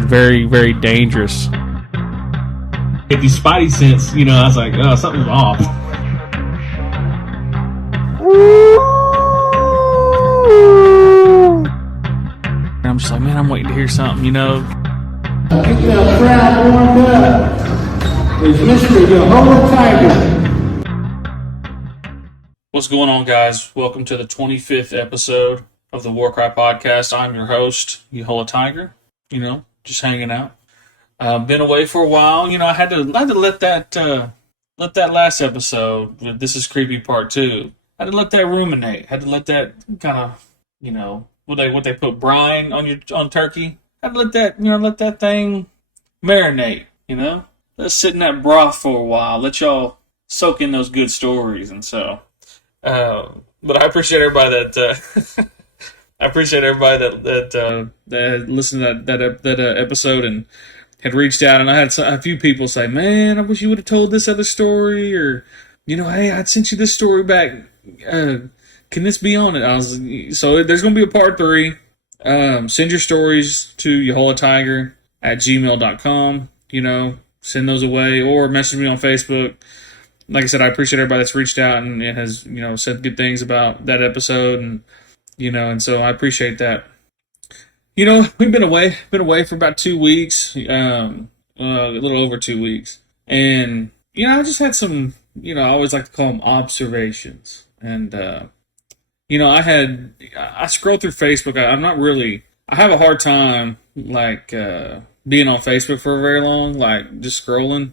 very, very dangerous. Get these spidey sense, I was like, oh, something's off. And I'm just like, man, I'm waiting to hear something, Keep that crowd warmed up. Is Mr. Yahola Tiger. What's going on, guys? Welcome to the 25th episode of the War Cry Podcast. I'm your host, Yahola Tiger. Just hanging out. Been away for a while. I had to let that last episode. This is creepy part 2. I had to let that ruminate. Had to let that kind of, what they put brine on turkey. Had to let that thing marinate. Let's sit in that broth for a while. Let y'all soak in those good stories, and so. But I appreciate everybody that that listened to that episode and had reached out. And I had a few people say, "Man, I wish you would have told this other story," or "Hey, I sent you this story back. Can this be on it?" So there's going to be a part 3. Send your stories to yaholatiger@gmail.com. Send those away or message me on Facebook. Like I said, I appreciate everybody that's reached out and has, said good things about that episode, and and so I appreciate that. We've been away for about 2 weeks, a little over 2 weeks, and I just had some, I always like to call them observations, and I scroll through Facebook. I have a hard time being on Facebook for very long, like just scrolling.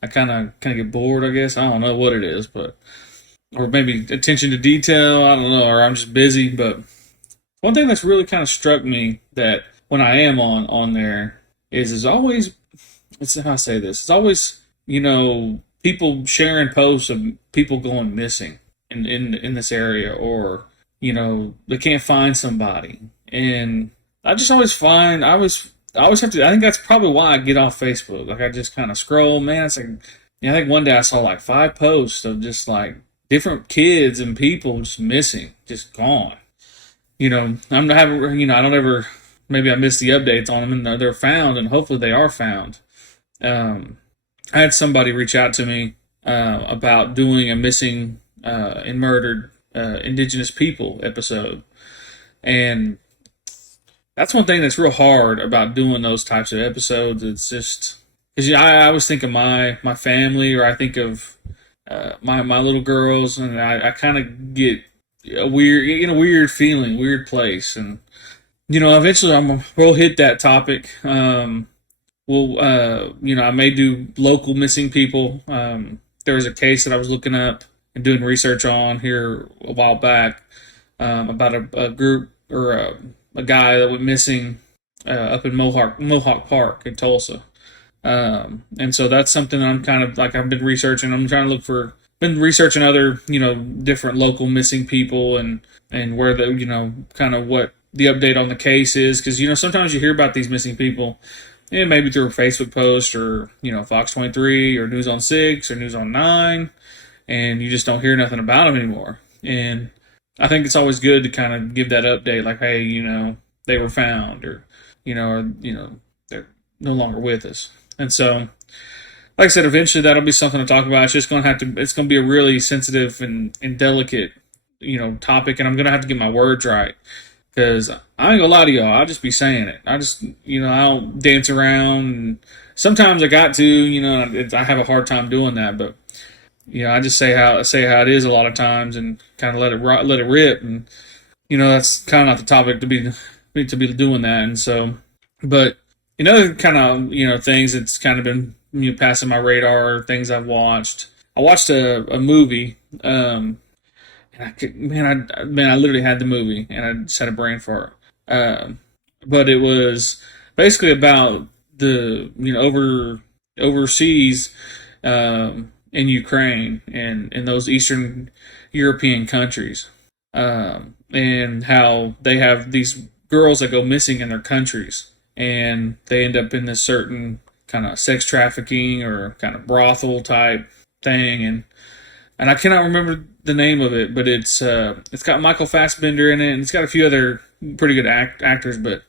I kind of get bored, I guess. I don't know what it is, or maybe attention to detail. I don't know, or I'm just busy. But one thing that's really kind of struck me that when I am on there is always, it's how I say this. It's always, people sharing posts of people going missing in this area, or they can't find somebody, and I just always I always have to. I think that's probably why I get off Facebook. I just kind of scroll. Man, it's like, I think one day I saw 5 posts of just different kids and people just missing, just gone. I'm not having. I don't ever. Maybe I miss the updates on them, and they're found, and hopefully they are found. I had somebody reach out to me about doing a missing and murdered indigenous people episode, and that's one thing that's real hard about doing those types of episodes. It's just because I always think of my family, or I think of my little girls, and I kind of get a weird feeling, weird place, and eventually we'll hit that topic. I may do local missing people. There was a case that I was looking up and doing research on here a while back about a group or a guy that went missing up in Mohawk Park in Tulsa. And so that's something I'm kind of I've been researching. Been researching other, different local missing people and where the, kind of what the update on the case is. Cause, sometimes you hear about these missing people, maybe through a Facebook post or, Fox 23 or News on 6 or News on 9, and you just don't hear nothing about them anymore. And I think it's always good to kind of give that update, hey, they were found, or they're no longer with us. And so, like I said, eventually that'll be something to talk about. It's just going to be a really sensitive and delicate, topic, and I'm going to have to get my words right, because I ain't going to lie to y'all, I'll just be saying it. I just, I'll dance around, and sometimes I got to, I have a hard time doing that, but I just say how it is a lot of times, and kind of let it rip, and that's kind of not the topic to be doing that. And so, but kind of things that's kind of been passing my radar, things I've watched. I watched a movie, and I literally had the movie, and I just had a brain fart. But it was basically about the overseas. In Ukraine and in those Eastern European countries, and how they have these girls that go missing in their countries, and they end up in this certain kind of sex trafficking or kind of brothel type thing, and I cannot remember the name of it, but it's got Michael Fassbender in it, and it's got a few other pretty good actors, but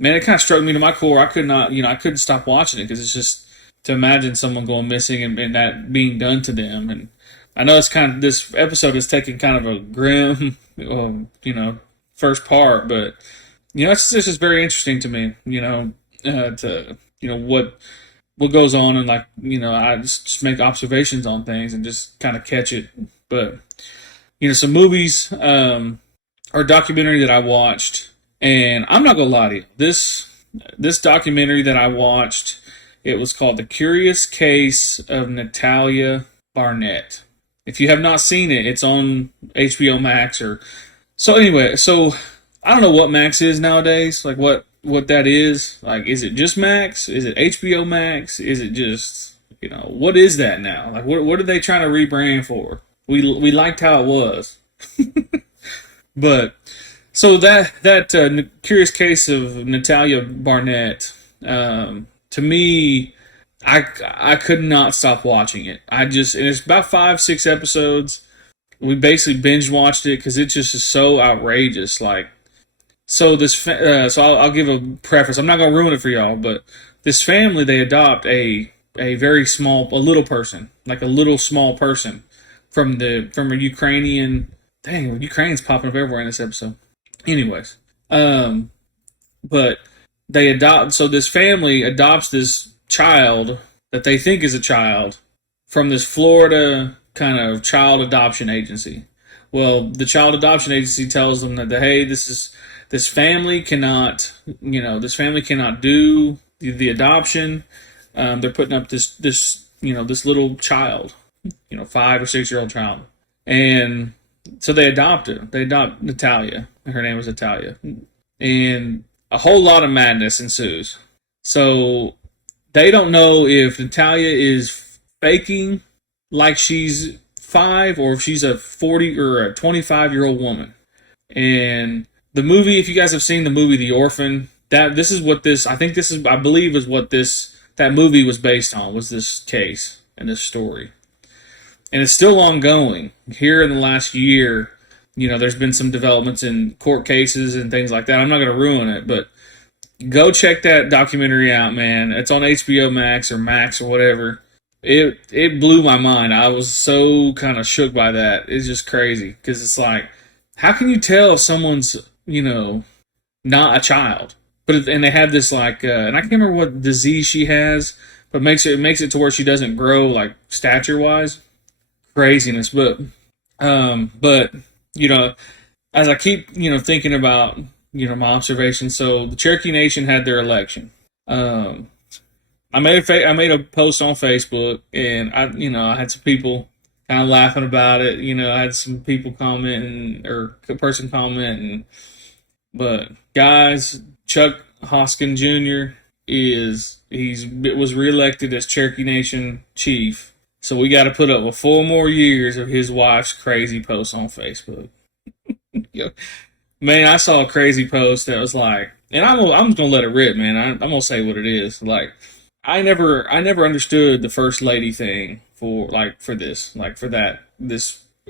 man, it kind of struck me to my core. I could not, I couldn't stop watching it because it's just to imagine someone going missing and that being done to them. And I know it's kind of, this episode is taking kind of a grim, first part, but it's just very interesting to me. To what goes on, and like I just make observations on things and just kind of catch it. But some movies or documentary that I watched, and I'm not gonna lie to you, this documentary that I watched, it was called The Curious Case of Natalia Barnett. If you have not seen it, it's on HBO Max so I don't know what Max is nowadays, like what that is. Like, is it just Max? Is it HBO Max? Is it just, what is that now? Like, what are they trying to rebrand for? We liked how it was. But, so that Curious Case of Natalia Barnett, to me, I could not stop watching it. And it's about 5-6 episodes. We basically binge watched it because it just is so outrageous. Like, so I'll give a preface. I'm not gonna ruin it for y'all, but this family, they adopt a little person, like a little small person from a Ukrainian. Dang, Ukraine's popping up everywhere in this episode. Anyways, but this family adopts this child that they think is a child from this Florida kind of child adoption agency. Well, the child adoption agency tells them that, hey, this family cannot do the adoption. They're putting up this little child, 5 or 6 year old child, and so they adopt it. They adopt Natalia. Her name was Natalia, and a whole lot of madness ensues. So they don't know if Natalia is faking like she's 5 or if she's a 40 or a 25-year-old woman. And the movie, if you guys have seen the movie The Orphan, I believe is what that movie was based on, was this case and this story. And it's still ongoing. Here in the last year, there's been some developments in court cases and things like that. I'm not going to ruin it, but go check that documentary out, man. It's on HBO Max or whatever. It blew my mind. I was so kind of shook by that. It's just crazy because it's like, how can you tell if someone's not a child? And they have this like, and I can't remember what disease she has, but it makes it to where she doesn't grow like stature wise. Craziness, but as I keep thinking about my observations. So the Cherokee Nation had their election. I made a post on Facebook, and I had some people kind of laughing about it. I had some people commenting, or a person commenting, but guys, Chuck Hoskin Jr. was reelected as Cherokee Nation chief. So we got to put up with 4 more years of his wife's crazy posts on Facebook. Man, I saw a crazy post that was like, and I'm just gonna let it rip, man. I'm gonna say what it is. Like, I never understood the first lady thing for this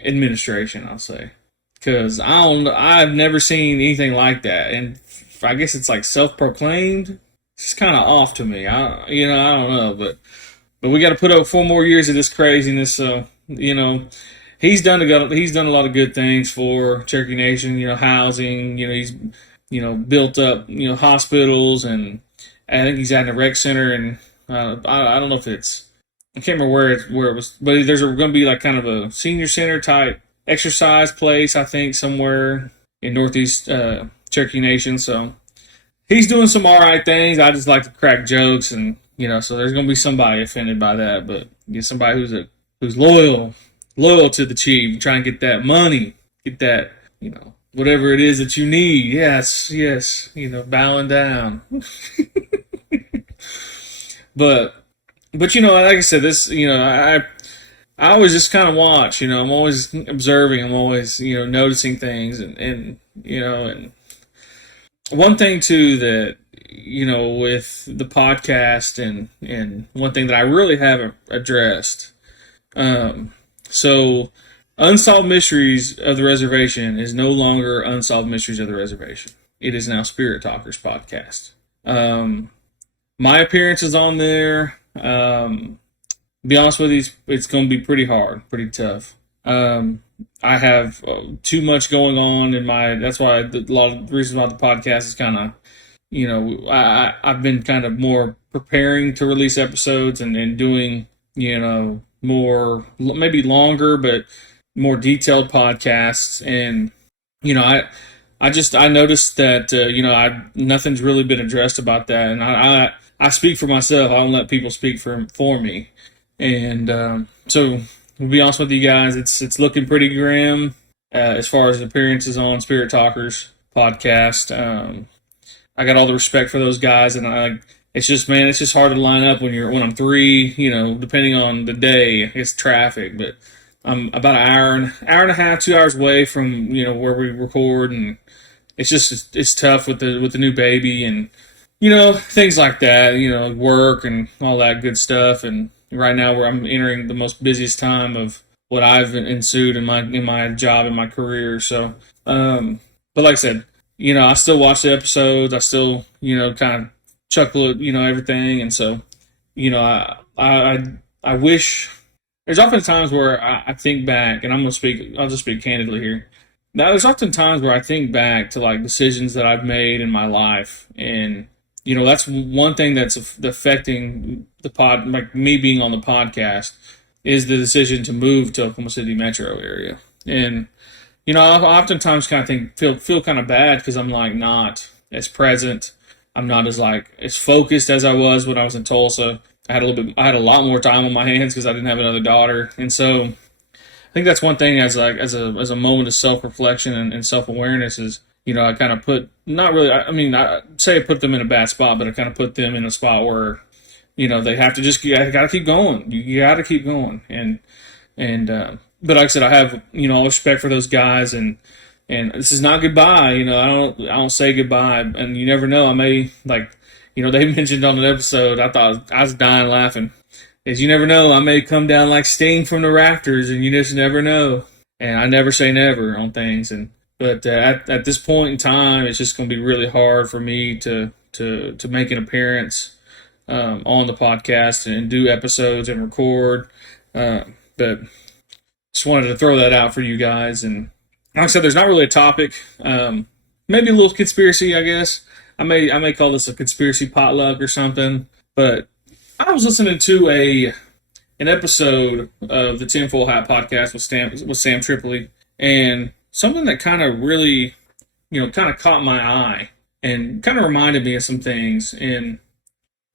administration. I'll say, because I've never seen anything like that, and I guess it's like self-proclaimed. It's kind of off to me. I don't know, but we got to put up 4 more years of this craziness. So he's done a lot of good things for Cherokee Nation. Housing. He's built up hospitals, and I think he's at a rec center, and I don't know if I can't remember where it was, but there's going to be like kind of a senior center type exercise place, I think, somewhere in Northeast Cherokee Nation. So he's doing some all right things. I just like to crack jokes, and so there's going to be somebody offended by that, but somebody who's loyal to the chief, trying to get that money, get that whatever it is that you need. Yes, bowing down. But like I said, this I always just kind of watch. I'm always observing. I'm always noticing things, and one thing too that with the podcast, and one thing that I really haven't addressed. So Unsolved Mysteries of the Reservation is no longer Unsolved Mysteries of the Reservation. It is now Spirit Talkers Podcast. My appearance is on there. Be honest with you, it's going to be pretty hard, pretty tough. I have too much going on in my. That's why a lot of the reasons why the podcast is kind of, I've been kind of more preparing to release episodes and doing, more, maybe longer, but more detailed podcasts. And, I noticed that, nothing's really been addressed about that. And I speak for myself. I don't let people speak for me. And, so to be honest with you guys, it's looking pretty grim, as far as appearances on Spirit Talkers podcast. I got all the respect for those guys, and it's just hard to line up when I'm three, depending on the day, it's traffic, but I'm about an hour and a half, 2 hours away from, where we record, and it's tough with the new baby and, things like that, work and all that good stuff. And right now I'm entering the most busiest time of what I've ensued in my job and my career. So, but like I said, I still watch the episodes. I still, kind of chuckle at, everything. And so, I wish there's often times where I think back, and I'll just speak candidly here. Now, there's often times where I think back to like decisions that I've made in my life, and that's one thing that's affecting the like me being on the podcast, is the decision to move to Oklahoma City metro area. And I oftentimes kind of feel kind of bad because I'm like not as present. I'm not as focused as I was when I was in Tulsa. I had a lot more time on my hands because I didn't have another daughter, and so I think that's one thing as a moment of self-reflection and self-awareness is, I kind of put, not really, I say I put them in a bad spot, but I kind of put them in a spot where, they have to just, got to keep going. You got to keep going. But like I said, I have, all respect for those guys, and this is not goodbye. I don't say goodbye, and you never know. I may, they mentioned on an episode, I thought I was dying laughing. Is you never know, I may come down like Sting from the rafters, and you just never know. And I never say never on things. But at this point in time, it's just going to be really hard for me to make an appearance on the podcast and do episodes and record. But just wanted to throw that out for you guys. And like I said, there's not really a topic. Maybe a little conspiracy, I guess. I may call this a conspiracy potluck or something. But I was listening to an episode of the Tinfoil Hat podcast with Sam Tripoli, and something that kind of really, kind of caught my eye and kind of reminded me of some things. And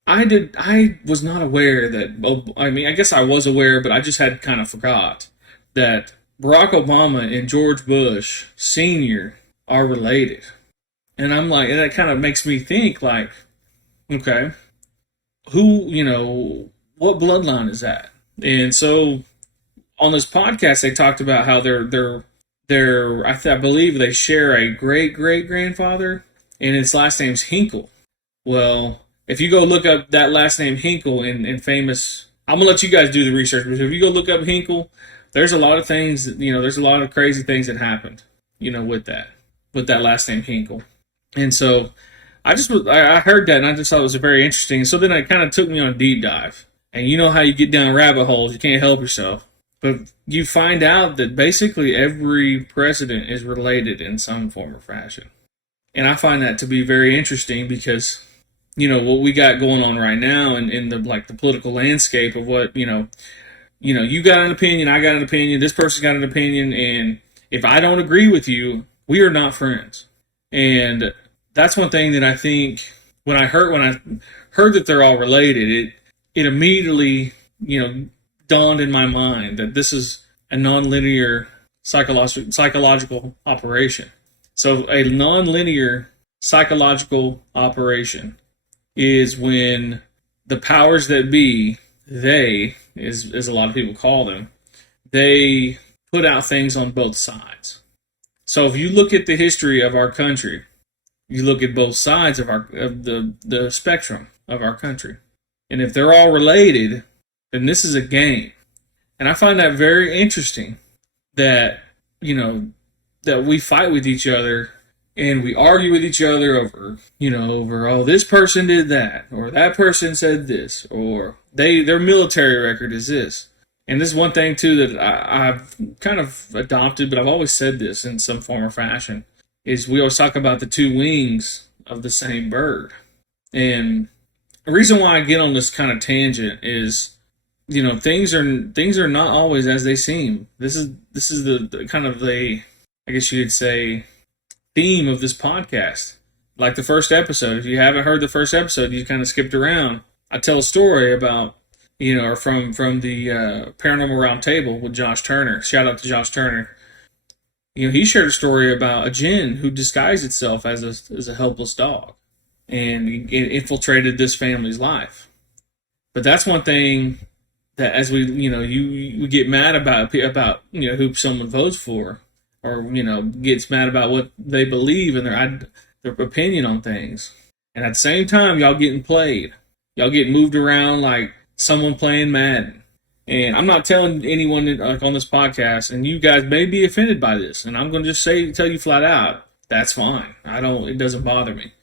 I was not aware that, I guess I was aware, but I just had kind of forgot that Barack Obama and George Bush Sr. are related. And I'm like, and that kind of makes me think like, okay, who, what bloodline is that? And so on this podcast, they talked about how I believe they share a great-great-grandfather, and his last name's Hinkle. Well, if you go look up that last name Hinkle in famous, I'm going to let you guys do the research, but if you go look up Hinkle, there's a lot of things, there's a lot of crazy things that happened, with that last name Hinkle. And so I heard that, and I just thought it was very interesting. So then it kind of took me on a deep dive. And you know how you get down rabbit holes, you can't help yourself. But you find out that basically every president is related in some form or fashion. And I find that to be very interesting because, what we got going on right now in the political landscape of what, you got an opinion, I got an opinion, this person's got an opinion, and if I don't agree with you, we are not friends. And that's one thing that I think when I heard that they're all related, it immediately, dawned in my mind that this is a nonlinear psychological operation. So a nonlinear psychological operation is when the powers that be, they, as a lot of people call them, they put out things on both sides. So if you look at the history of our country, you look at both sides of the spectrum of our country. And if they're all related, then this is a game. And I find that very interesting that, that we fight with each other and we argue with each other over, oh, this person did that, or that person said this, or their military record is this. And this is one thing too that I've kind of adopted, but I've always said this in some form or fashion, is we always talk about the two wings of the same bird. And the reason why I get on this kind of tangent is, things are not always as they seem. This is the kind of the, I guess you could say, theme of this podcast. Like the first episode, if you haven't heard the first episode, you kind of skipped around. I tell a story about, or from the Paranormal Round Table with Josh Turner. Shout out to Josh Turner. He shared a story about a jinn who disguised itself as a helpless dog, and it infiltrated this family's life. But that's one thing that, as we get mad about who someone votes for, or gets mad about what they believe and their opinion on things, and at the same time y'all getting played, y'all getting moved around like someone playing Madden. And I'm not telling anyone on this podcast, and you guys may be offended by this, and I'm going to just tell you flat out, that's fine. It doesn't bother me.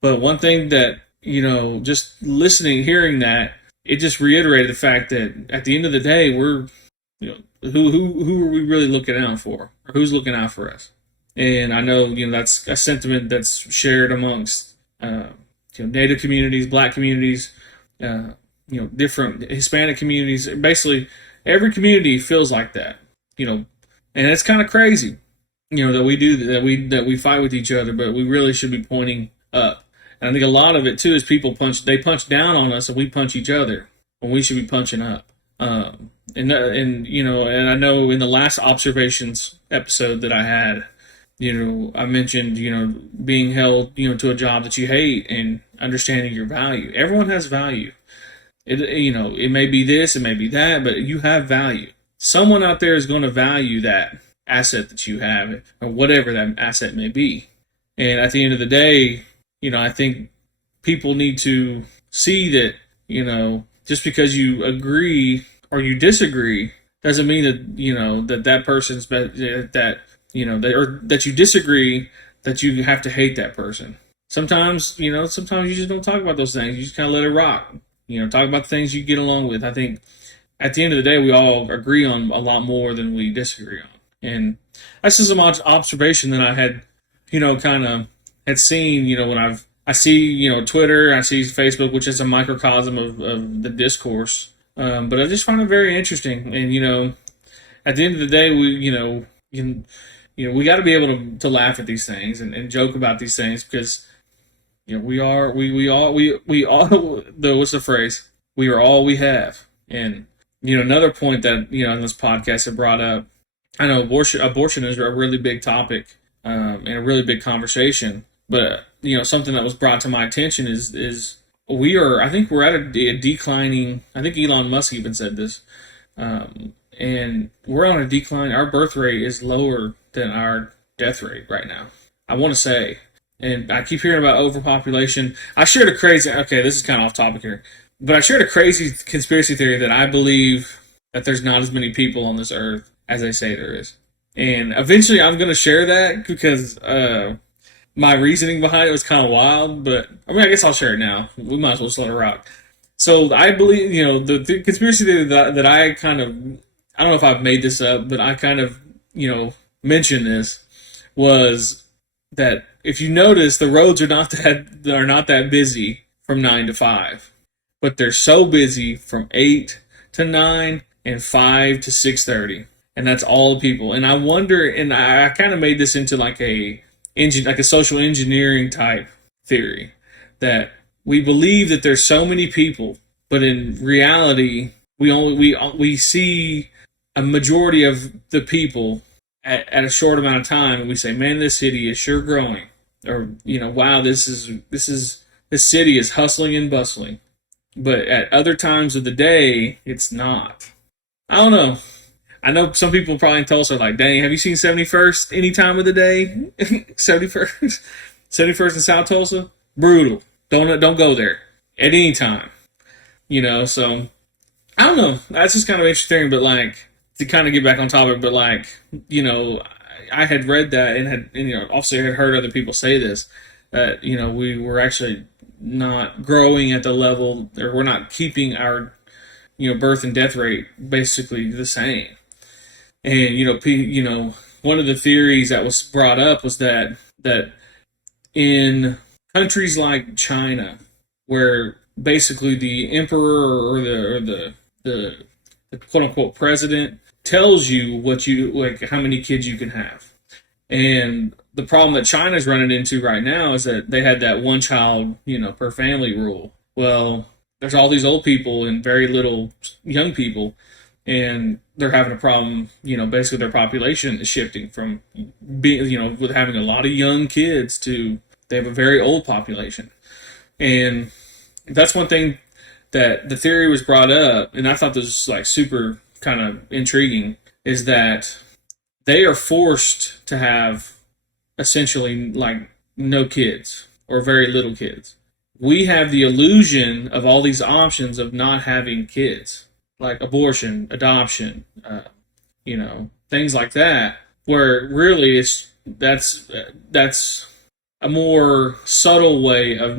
But one thing that, just listening, hearing that, it just reiterated the fact that at the end of the day, we're, who are we really looking out for? Or who's looking out for us? And I know, that's a sentiment that's shared amongst, Native communities, Black communities, different Hispanic communities. Basically, every community feels like that, and it's kind of crazy, that we do that we fight with each other, but we really should be pointing up. And I think a lot of it too is they punch down on us, and we punch each other when we should be punching up. And I know in the last observations episode that I had, I mentioned, being held, to a job that you hate and understanding your value. Everyone has value. It may be this, it may be that, but you have value. Someone out there is going to value that asset that you have, or whatever that asset may be. And at the end of the day, I think people need to see that, just because you agree or you disagree doesn't mean that, that person's that you disagree, that you have to hate that person. Sometimes you just don't talk about those things. You just kind of let it rock. Talk about the things you get along with. I think at the end of the day, we all agree on a lot more than we disagree on. And that's just some observation that I had, kind of had seen, when I see, Twitter, I see Facebook, which is a microcosm of the discourse. But I just find it very interesting. And, at the end of the day, we got to be able to laugh at these things and joke about these things, because we all what's the phrase? We are all we have. And, another point that, in this podcast I brought up, I know abortion is a really big topic, and a really big conversation. But, something that was brought to my attention is I think we're at a declining, I think Elon Musk even said this, and we're on a decline. Our birth rate is lower than our death rate right now, I want to say. And I keep hearing about overpopulation. I shared a crazy, okay, this is kind of off topic here, but I shared a crazy conspiracy theory that I believe that there's not as many people on this earth as they say there is. And eventually I'm going to share that, because my reasoning behind it was kind of wild, but I guess I'll share it now. We might as well just let it rock. So I believe, the conspiracy theory that I kind of, I don't know if I've made this up, but I kind of, mentioned this, was that if you notice, the roads are not that busy from 9 to 5, but they're so busy from 8 to 9 and 5 to 6:30, and that's all the people. And I wonder, and I kind of made this into like a social engineering type theory, that we believe that there's so many people, but in reality, we see a majority of the people at a short amount of time, and we say, man, this city is sure growing, or wow, this city is hustling and bustling. But at other times of the day, it's not. I don't know. I know some people probably in Tulsa are like, dang, have you seen 71st any time of the day? 71st in South Tulsa? Brutal. Don't go there at any time. So I don't know. That's just kind of interesting, but like, to kind of get back on topic, but like, I had read that and also had heard other people say this, that, we were actually not growing at the level, or we're not keeping our, birth and death rate basically the same. And, one of the theories that was brought up was that in countries like China, where basically the emperor or the quote unquote president tells you what you like, how many kids you can have. And the problem that China's running into right now is that they had that one child, per family rule. Well, there's all these old people and very little young people, and they're having a problem. Basically their population is shifting from being, with having a lot of young kids to they have a very old population. And that's one thing that the theory was brought up, and I thought this was like super kind of intriguing, is that they are forced to have essentially like no kids or very little kids. We have the illusion of all these options of not having kids, like abortion, adoption, things like that, where really that's a more subtle way of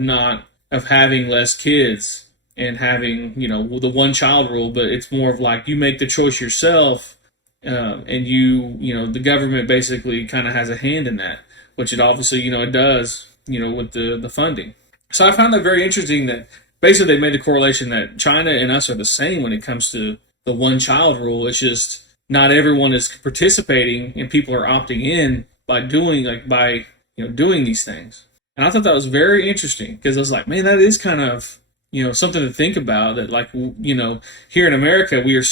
having less kids and having the one child rule. But it's more of like you make the choice yourself, and the government basically kind of has a hand in that, which it obviously it does with the funding. So I found that very interesting that basically they made the correlation that China and us are the same when it comes to the one child rule. It's just not everyone is participating, and people are opting in by doing doing these things. And I thought that was very interesting, because I was like, man, that is kind of something to think about. That here in America we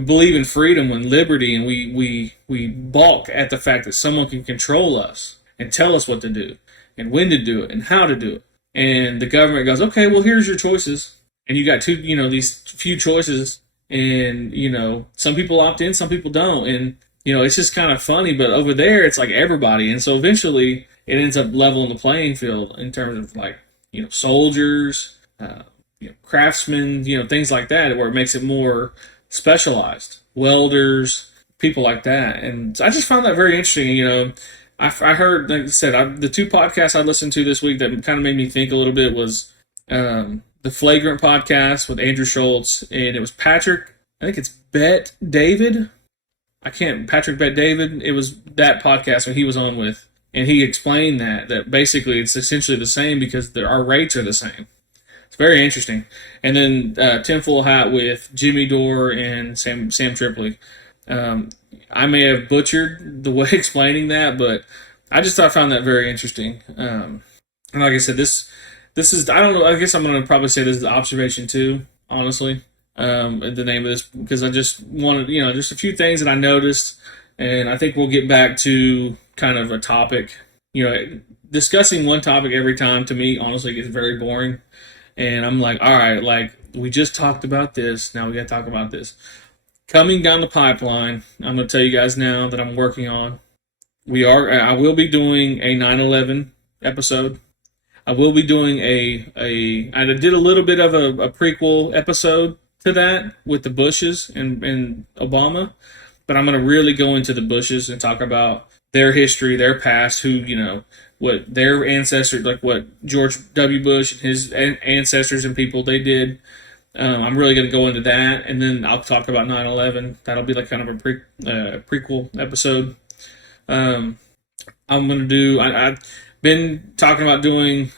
believe in freedom and liberty, and we balk at the fact that someone can control us and tell us what to do and when to do it and how to do it. And the government goes, okay, well, here's your choices. And you got these few choices, and, some people opt in, some people don't. And, it's just kind of funny, but over there, it's like everybody. And so eventually it ends up leveling the playing field in terms of soldiers, craftsmen, things like that, where it makes it more specialized, welders, people like that. And I just found that very interesting. I heard, like I said, the two podcasts I listened to this week that kind of made me think a little bit was the Flagrant podcast with Andrew Schultz, and it was Patrick, I think it's Patrick Bet David. It was that podcast when he was on with, and he explained that basically it's essentially the same because our rates are the same. It's very interesting. And then Tinfoil Hat with Jimmy Dore and Sam Tripoli. I may have butchered the way explaining that, but I found that very interesting. And like I said, this is, I don't know, I guess I'm going to probably say this is observation 2, honestly, the name of this, because I just wanted, just a few things that I noticed, and I think we'll get back to kind of a topic. Discussing one topic every time, to me, honestly, gets very boring. And I'm like, all right, we just talked about this, now we got to talk about this. Coming down the pipeline, I'm going to tell you guys now that I'm working on. I will be doing a 9/11 episode. I will be doing I did a little bit of a prequel episode to that with the Bushes and Obama, but I'm going to really go into the Bushes and talk about their history, their past, what their ancestors, like what George W. Bush and his ancestors and people they did. I'm really going to go into that, and then I'll talk about 9/11. That'll be like kind of a prequel episode. I'm going to do. I've been talking about doing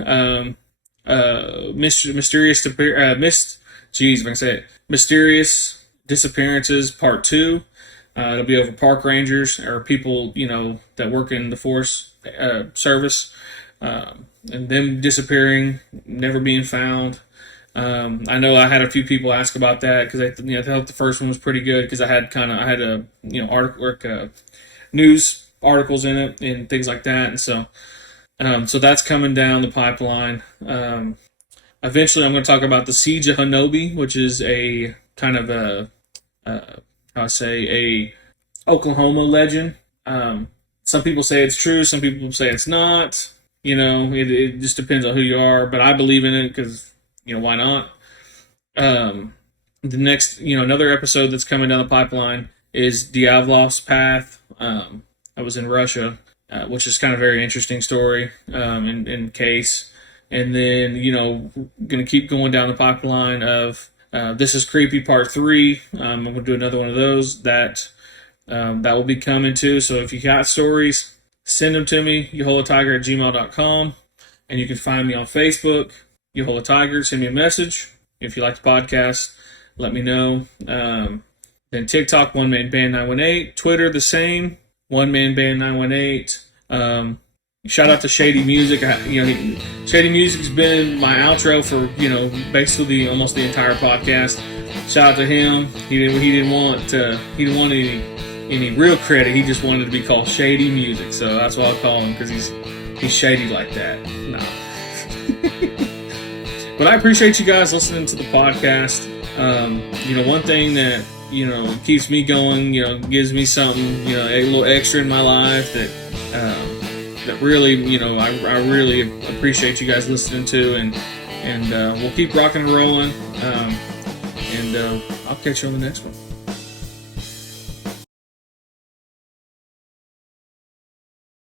mysterious disappearances part 2. It'll be over park rangers or people that work in the Forest Service, and them disappearing, never being found. I know I had a few people ask about that because I thought the first one was pretty good because I had article news articles in it and things like that, and so that's coming down the pipeline. Eventually, I'm going to talk about the Siege of Hanobi, which is a kind of a Oklahoma legend. Some people say it's true, some people say it's not. It just depends on who you are, but I believe in it because why not? The next, another episode that's coming down the pipeline is Diavlov's Path. that was in Russia, which is kind of a very interesting story in case. And then, going to keep going down the pipeline of This Is Creepy Part 3. I'm going to do another one of those that will be coming too. So if you got stories, send them to me, yaholatiger@gmail.com. And you can find me on Facebook, Yahola Tiger. Send me a message. If you like the podcast, let me know. Then TikTok, One Man Band 918. Twitter, the same, One Man Band 918. Shout out to Shady Music. Shady Music's been my outro for basically almost the entire podcast. Shout out to him. He didn't want any real credit. He just wanted to be called Shady Music, so that's what I'll call him because he's shady like that. No. But I appreciate you guys listening to the podcast. One thing that keeps me going, gives me something, a little extra in my life that really, I really appreciate you guys listening to, and we'll keep rocking and rolling, and I'll catch you on the next one.